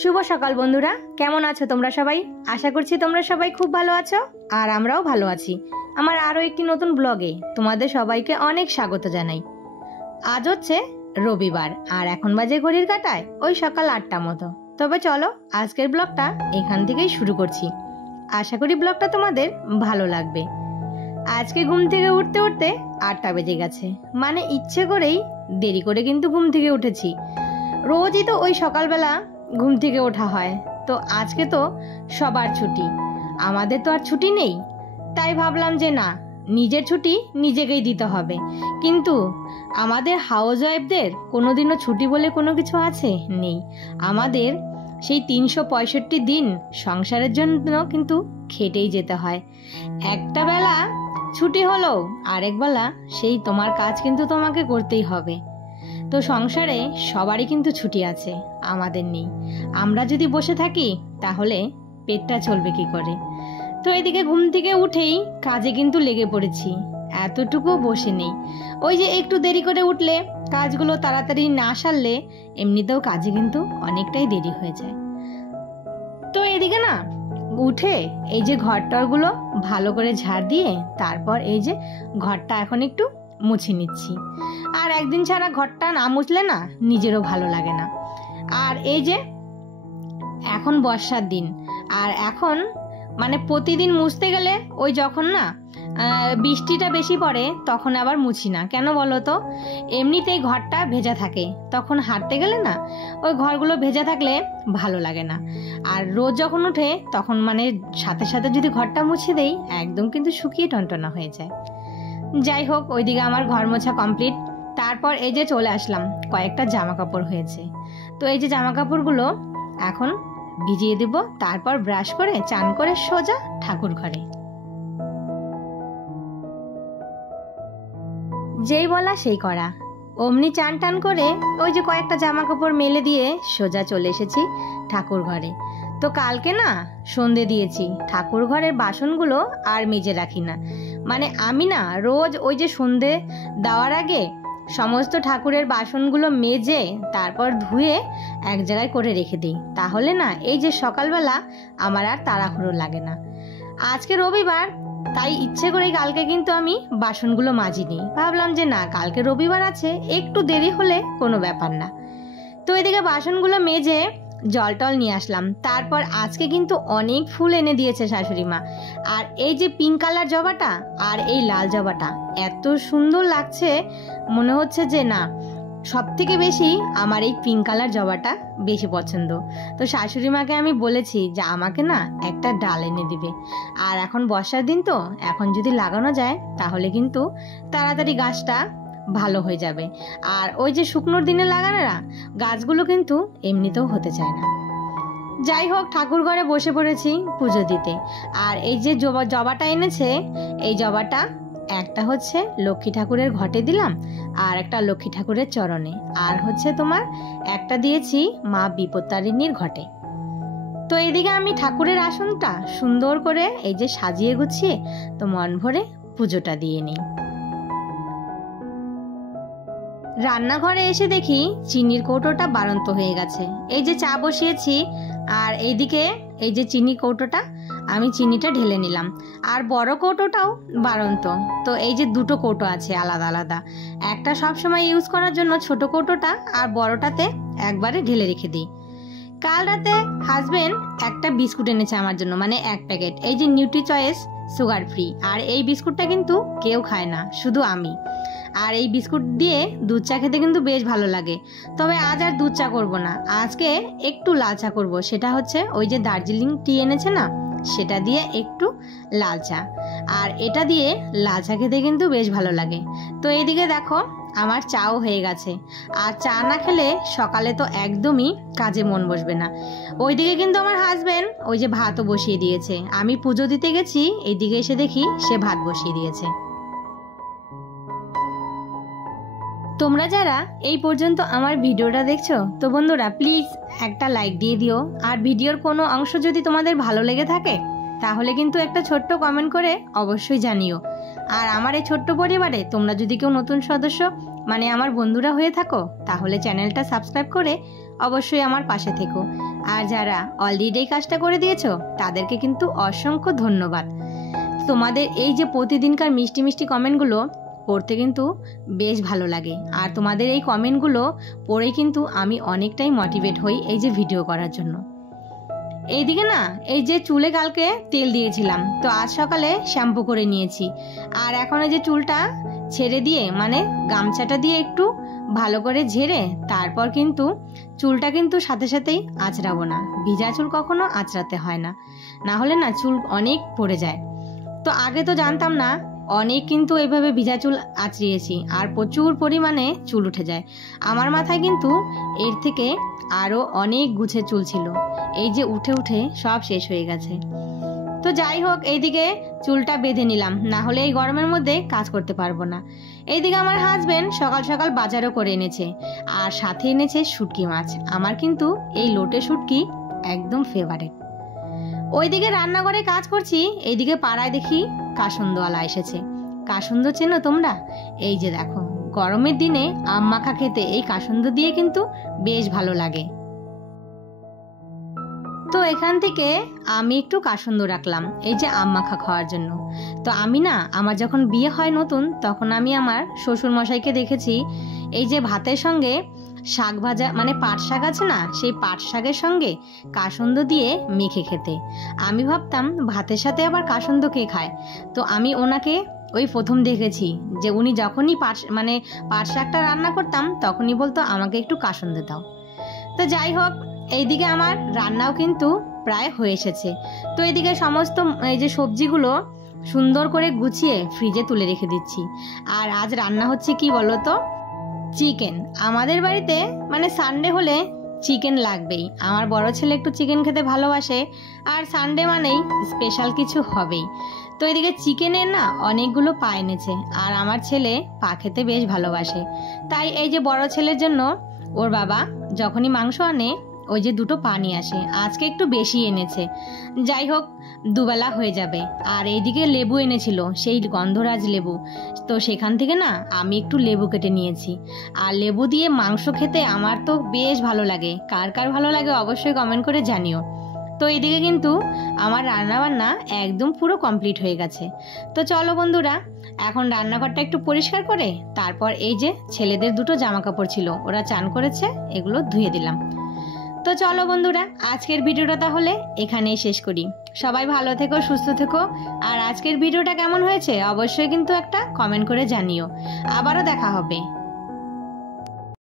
শুভ সকাল বন্ধুরা, কেমন আছো তোমরা সবাই? আশা করছি তোমরা সবাই খুব ভালো আছো আর আমরাও ভালো আছি। আমার আরও একটি নতুন ব্লগে তোমাদের সবাইকে অনেক স্বাগত জানাই। আজ হচ্ছে রবিবার আর এখন বাজে ঘড়ির কাঁটায় ওই সকাল 8টা মতো। তবে চলো আজকের ব্লগটা এখান থেকেই শুরু করছি। আশা করি ব্লগটা তোমাদের ভালো লাগবে। আজকে ঘুম থেকে উঠতে উঠতে 8টা বেজে গেছে, মানে ইচ্ছে করেই দেরি করে কিন্তু ঘুম থেকে উঠেছি। রোজই তো ওই সকালবেলা ঘুম থেকে ওঠা হয়, তো আজকে তো সবার ছুটি, আমাদের তো আর ছুটি নেই। তাই ভাবলাম যে না, নিজের ছুটি নিজেকেই দিতে হবে। কিন্তু আমাদের হাউস ওয়াইফদের কোনোদিনও ছুটি বলে কোনো কিছু আছে? নেই। আমাদের সেই 365 দিন সংসারের জন্য কিন্তু খেটেই যেতে হয়। একটা বেলা ছুটি হলেও আরেক বেলা সেই তোমার কাজ কিন্তু তোমাকে করতেই হবে। তো সংসারে সবারই কিন্তু ছুটি আছে, আমাদের নেই। আমরা যদি বসে থাকি তাহলে পেটটা চলবে কি করে? তো এদিকে ঘুম থেকে উঠেই কাজে কিন্তু লেগে পড়েছি, এতটুকু বসে নেই। ওই যে একটু দেরি করে উঠলে, কাজগুলো তাড়াতাড়ি না সারলে এমনিতেও কাজে কিন্তু অনেকটাই দেরি হয়ে যায়। তো এদিকে না উঠে এই যে ঘরটরগুলো ভালো করে ঝাড় দিয়ে তারপর এই যে ঘরটা এখন একটু মুছে নিচ্ছি। আর একদিন ছাড়া ঘরটা না মুছলে না নিজেরও ভালো লাগে না। আর এই যে এখন বর্ষার দিন, আর এখন মানে প্রতিদিন মুছতে গেলে ওই যখন না বৃষ্টিটা বেশি পড়ে তখন আবার মুছি না। কেন বলো তো? এমনিতেই ঘরটা ভেজা থাকে, তখন হাঁটতে গেলে না ওই ঘরগুলো ভেজা থাকলে ভালো লাগে না। আর রোজ যখন উঠে তখন মানে সাথে সাথে যদি ঘরটা মুছে দেই একদম কিন্তু শুকিয়ে টনটনা হয়ে যায়। যাই হোক, ওইদিকে আমার ঘর মোছা কমপ্লিট। তারপর এই যে চলে আসলাম, কয়েকটা জামা কাপড় হয়েছে। তো এই যে জামা কাপড়গুলো এখন ভিজিয়ে দেব, তারপর ব্রাশ করে চান করে সোজা ঠাকুর ঘরে। যেই বলা সেই করা, অমনি চান টান করে ওই যে কয়েকটা জামা কাপড় মেলে দিয়ে সোজা চলে এসেছি ঠাকুর ঘরে। তো কালকে না সন্ধে দিয়েছি, ঠাকুর ঘরের বাসনগুলো আর মেজে রাখি না। মানে আমি না রোজ ওই যে সন্ধে দেওয়ার আগে সমস্ত ঠাকুরের বাসনগুলো মেজে তারপর ধুয়ে এক জায়গায় করে রেখে দিই, তাহলে না এই যে সকালবেলা আমার আর তাড়াহুড়ো লাগে না। আজকে রবিবার, তাই ইচ্ছে করে কালকে কিন্তু আমি বাসনগুলো মাজিনি। ভাবলাম যে না, কালকে রবিবার আছে, একটু দেরি হলে কোনো ব্যাপার না। তো এদিকে বাসনগুলো মেজে জল টল নিয়ে আসলাম। তারপর আজকে কিন্তু অনেক ফুল এনে দিয়েছে শাশুড়ি মা। আর এই যে পিঙ্ক কালার জবাটা আর এই লাল জবাটা এত সুন্দর লাগছে, মনে হচ্ছে যে না সব থেকে বেশি আমার এই পিঙ্ক কালার জবাটা বেশি পছন্দ। তো শাশুড়ি মাকে আমি বলেছি যে আমাকে না একটা ডাল এনে দিবে। আর এখন বর্ষার দিন তো, এখন যদি লাগানো যায় তাহলে কিন্তু তাড়াতাড়ি গাছটা ভালো হয়ে যাবে। আর ওই যে শুকনোর দিনে লাগানো না গাছগুলো কিন্তু এমনিতেও হতে চায় না। যাই হোক, ঠাকুর ঘরে বসে পড়েছি পুজো দিতে। আর এই যে জবাটা এনেছে, এই জবাটা একটা হচ্ছে লক্ষ্মী ঠাকুরের ঘটে দিলাম, আর একটা লক্ষ্মী ঠাকুরের চরণে, আর হচ্ছে তোমার একটা দিয়েছি মা বিপত্তারিণীর ঘটে। তো এইদিকে আমি ঠাকুরের আসনটা সুন্দর করে এই যে সাজিয়ে গুছিয়ে তো মন ভরে পুজোটা দিয়ে নিই। রান্নাঘরে এসে দেখি চিনির কৌটোটা বাড়ন্ত হয়ে গেছে। এই যে চা বসিয়েছি আর এইদিকে এই যে চিনির কৌটোটা আমি চিনিটা ঢেলে নিলাম, আর বড় কৌটোটাও বাড়ন্ত। তো এই যে দুটো কৌটো আছে আলাদা আলাদা, একটা সব সময় ইউজ করার জন্য ছোট কৌটোটা, আর বড়টাতে একবারে ঢেলে রেখে দিই। কাল রাতে হাজবেন্ড একটা বিস্কুট এনেছে আমার জন্য, মানে 1 প্যাকেট, এই যে নিউট্রি চয়েস সুগার ফ্রি। আর এই বিস্কুটটা কিন্তু কেউ খায় না, শুধু আমি। আর এই বিস্কুট দিয়ে দুধ চা খেতে কিন্তু বেশ ভালো লাগে। তবে আজ আর দুধ চা করবো না, আজকে একটু লাল চা করবো। সেটা হচ্ছে ওই যে দার্জিলিং টি এনেছে না, সেটা দিয়ে একটু লাল চা। আর এটা দিয়ে লাল চা খেতে কিন্তু বেশ ভালো লাগে। তো এইদিকে দেখো আমার চাও হয়ে গেছে। আর চা না খেলে সকালে তো একদমই কাজে মন বসবে না। ওইদিকে কিন্তু আমার হাজবেন্ড ওই যে ভাতও বসিয়ে দিয়েছে। আমি পুজো দিতে গেছি, এইদিকে এসে দেখি সে ভাত বসিয়ে দিয়েছে। তোমরা যারা এই পর্যন্ত আমার ভিডিওটা দেখছো, তো বন্ধুরা প্লিজ একটা লাইক দিয়ে দিও। আর ভিডিওর কোনো অংশ যদি তোমাদের ভালো লেগে থাকে তাহলে কিন্তু একটা ছোট্ট কমেন্ট করে অবশ্যই জানিও। আর আমার এই ছোট্ট পরিবারে তোমরা যদি কেউ নতুন সদস্য মানে আমার বন্ধুরা হয়ে থাকো তাহলে চ্যানেলটা সাবস্ক্রাইব করে অবশ্যই আমার পাশে থেকো। আর যারা অলরেডি এই কাজটা করে দিয়েছো তাদেরকে কিন্তু অসংখ্য ধন্যবাদ। তোমাদের এই যে প্রতিদিনকার মিষ্টি মিষ্টি কমেন্টগুলো পড়তে কিন্তু বেশ ভালো লাগে, আর তোমাদের এই কমেন্টগুলো পড়েই কিন্তু আমি অনেকটাই মোটিভেট হই এই যে ভিডিও করার জন্য। এইদিকে না এই যে চুলে কালকে তেল দিয়েছিলাম, তো আজ সকালে শ্যাম্পু করে নিয়েছি। আর এখন এই যে চুলটা ছেড়ে দিয়ে মানে গামছাটা দিয়ে একটু ভালো করে ঝেড়ে তারপর কিন্তু চুলটা কিন্তু সাথে সাথেই আঁচড়াবো না। ভিজা চুল কখনো আঁচড়াতে হয় না, না হলে না চুল অনেক পড়ে যায়। তো আগে তো জানতাম না, অনেক কিন্তু এইভাবে ভিজা চুল আঁচড়িয়েছি আর প্রচুর পরিমাণে চুল উঠে যায়। আমার মাথায় কিন্তু এর থেকে আরও অনেক গুছে চুল ছিল, এই যে উঠে উঠে সব শেষ হয়ে গেছে। তো যাই হোক, এইদিকে চুলটা বেঁধে নিলাম, না হলে এই গরমের মধ্যে কাজ করতে পারবো না। এইদিকে আমার হাজবেন্ড সকাল সকাল বাজারও করে এনেছে, আর সাথে এনেছে শুটকি মাছ। আমার কিন্তু এই লোটে শুটকি একদম ফেভারিট। ওইদিকে রান্নাঘরে কাজ করছি, এইদিকে পাড়ায় দেখি কাসুন্দওয়ালা এসেছে। কাসুন্দ চেনো তোমরা? এই যে দেখো, গরমের দিনে আম মাখা খেতে এই কাসুন্দ দিয়ে কিন্তু বেশ ভালো লাগে। তো এখান থেকে আমি একটু কাসুন্দ রাখলাম এই যে আম মাখা খাওয়ার জন্য। তো আমি না, আমার যখন বিয়ে হয় নতুন, তখন আমি আমার শ্বশুর মশাইকে দেখেছি এই যে ভাতের সঙ্গে শাক ভাজা মানে পাট শাক আছে না, সেই পাট শাকের সঙ্গে কাসুন্দ দিয়ে মেখে খেতে। আমি ভাবতাম ভাতের সাথে আবার কাসুন্দ কে খায়। তো আমি ওনাকে ওই প্রথম দেখেছি যে উনি যখনই পাট শাকটা রান্না করতাম তখনই বলতো আমাকে একটু কাসুন্দ দাও। তো যাই হোক, এইদিকে আমার রান্নাও কিন্তু প্রায় হয়ে এসেছে। তো এইদিকে সমস্ত এই যে সবজিগুলো সুন্দর করে গুছিয়ে ফ্রিজে তুলে রেখে দিচ্ছি। আর আজ রান্না হচ্ছে কি বলো তো, চিকেন। আমাদের বাড়িতে মানে সানডে হলে চিকেন লাগবেই। আমার বড় ছেলে একটু চিকেন খেতে ভালোবাসে, আর সানডে মানেই স্পেশাল কিছু হবেই। তো এদিকে চিকেনের না অনেকগুলো পা এনেছে, আর আমার ছেলে পা খেতে বেশ ভালোবাসে। তাই এই যে বড় ছেলের জন্য ওর বাবা যখনই মাংস আনে ওই যে দুটো পা নিয়ে আসে, আজকে একটু বেশি এনেছে। যাই হোক, দুবেলা হয়ে যাবে। আর এইদিকে লেবু এনেছিল, সেই গন্ধরাজ লেবু। তো সেখান থেকে না আমি একটু লেবু কেটে নিয়েছি। আর লেবু দিয়ে মাংস খেতে আমার তো বেশ ভালো লাগে। কার কার ভালো লাগে অবশ্যই কমেন্ট করে জানিও। তো এইদিকে কিন্তু আমার রান্নাবান্না একদম পুরো কমপ্লিট হয়ে গেছে। তো চলো বন্ধুরা, এখন রান্নাঘরটা একটু পরিষ্কার করে তারপর এই যে ছেলেদের দুটো জামা কাপড় ছিল, ওরা চান করেছে, এগুলো ধুয়ে দিলাম। তো চলো বন্ধুরা, আজকের ভিডিওটা তাহলে এখানেই শেষ করি। সবাই ভালো থেকো, সুস্থ থেকো। আর আজকের ভিডিওটা কেমন হয়েছে অবশ্যই কিন্তু একটা কমেন্ট করে জানিও। আবারও দেখা হবে।